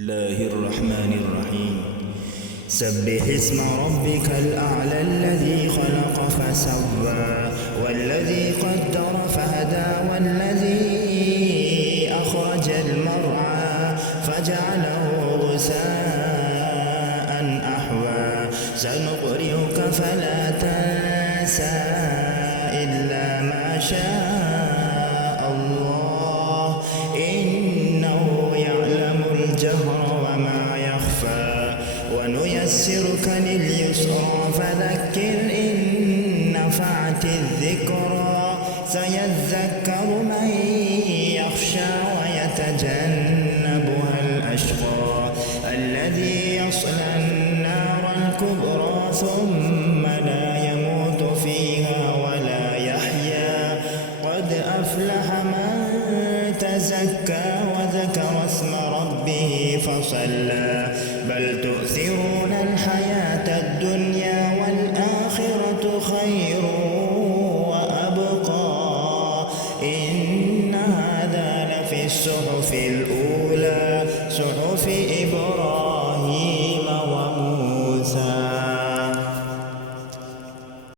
الله الرحمن الرحيم. سبح اسم ربك الأعلى الذي خلق فسوى والذي قدر فهدى والذي أخرج المرعى فجعله غثاء أحوى سنقرئك فلا تنسى إلا ما شاء الله إنه يعلم الجهر وما يخفى ونيسرك لليسرى فذكر إن نفعت الذكرى سيذكر من يخشى ويتجنبها الأشقى الذي يصلى النار الكبرى ثم لا يموت فيها ولا يحيا قد أفلح من تزكى وذكر اسم ربه فصلى بل تؤثرون الحياة الدنيا والآخرة خير وأبقى إن هذا لفي الصحف الأولى صحف إبراهيم